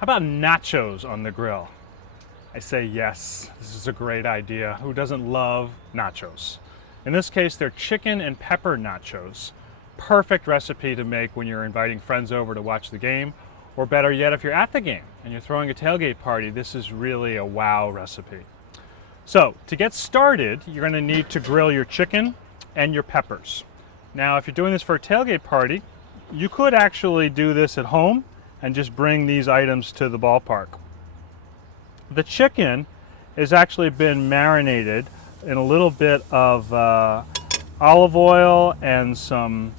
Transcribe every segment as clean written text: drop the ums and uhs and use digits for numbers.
How about nachos on the grill? I say yes, this is a great idea. Who doesn't love nachos? In this case, they're chicken and pepper nachos. Perfect recipe to make when you're inviting friends over to watch the game, or better yet, if you're at the game and you're throwing a tailgate party, this is really a wow recipe. So, to get started, you're going to need to grill your chicken and your peppers. Now, if you're doing this for a tailgate party, you could actually do this at home and just bring these items to the ballpark. The chicken has actually been marinated in a little bit of olive oil and some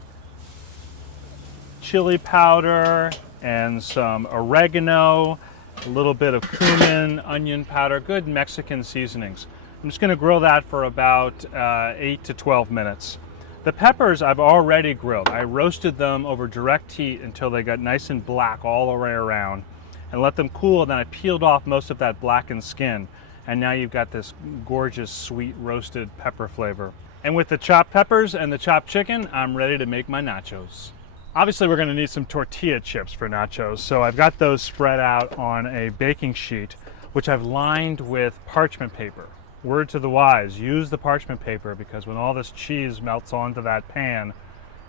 chili powder and some oregano, a little bit of cumin, onion powder, good Mexican seasonings. I'm just going to grill that for about 8 to 12 minutes. The peppers I've already grilled. I roasted them over direct heat until they got nice and black all the way around and let them cool. Then I peeled off most of that blackened skin, and now you've got this gorgeous sweet roasted pepper flavor. And with the chopped peppers and the chopped chicken, I'm ready to make my nachos. Obviously we're going to need some tortilla chips for nachos, so I've got those spread out on a baking sheet which I've lined with parchment paper. Word to the wise, use the parchment paper, because when all this cheese melts onto that pan,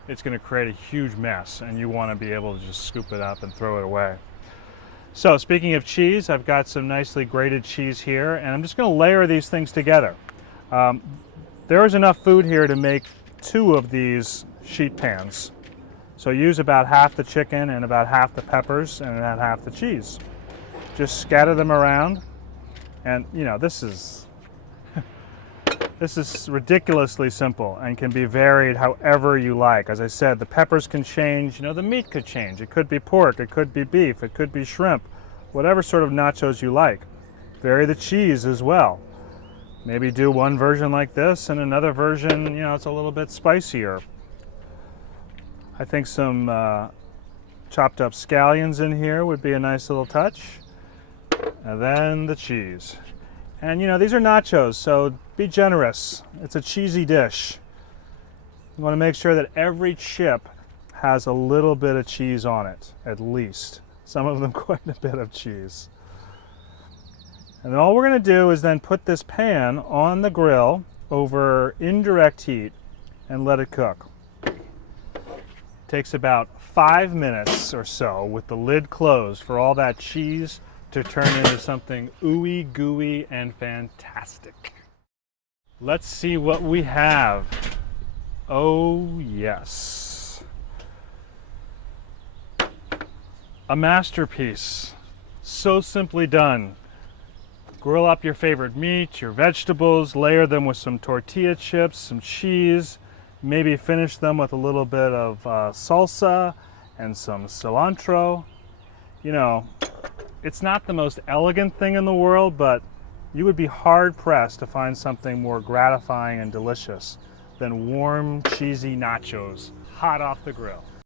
it's going to create a huge mess and you want to be able to just scoop it up and throw it away. So speaking of cheese, I've got some nicely grated cheese here, and I'm just going to layer these things together. There is enough food here to make 2 of these sheet pans. So use about half the chicken and about half the peppers and about half the cheese. Just scatter them around, and you know, this is ridiculously simple and can be varied however you like. As I said, the peppers can change, you know, the meat could change. It could be pork, it could be beef, it could be shrimp, whatever sort of nachos you like. Vary the cheese as well. Maybe do one version like this and another version, you know, it's a little bit spicier. I think some chopped up scallions in here would be a nice little touch. And then the cheese. And you know, these are nachos, so be generous. It's a cheesy dish. You want to make sure that every chip has a little bit of cheese on it, at least. Some of them quite a bit of cheese. And then all we're going to do is then put this pan on the grill over indirect heat and let it cook. It takes about 5 minutes or so with the lid closed for all that cheese to turn into something ooey gooey and fantastic. Let's see what we have. Oh yes. A masterpiece. So simply done. Grill up your favorite meat, your vegetables, layer them with some tortilla chips, some cheese, maybe finish them with a little bit of salsa and some cilantro. You know, it's not the most elegant thing in the world, but you would be hard-pressed to find something more gratifying and delicious than warm, cheesy nachos hot off the grill.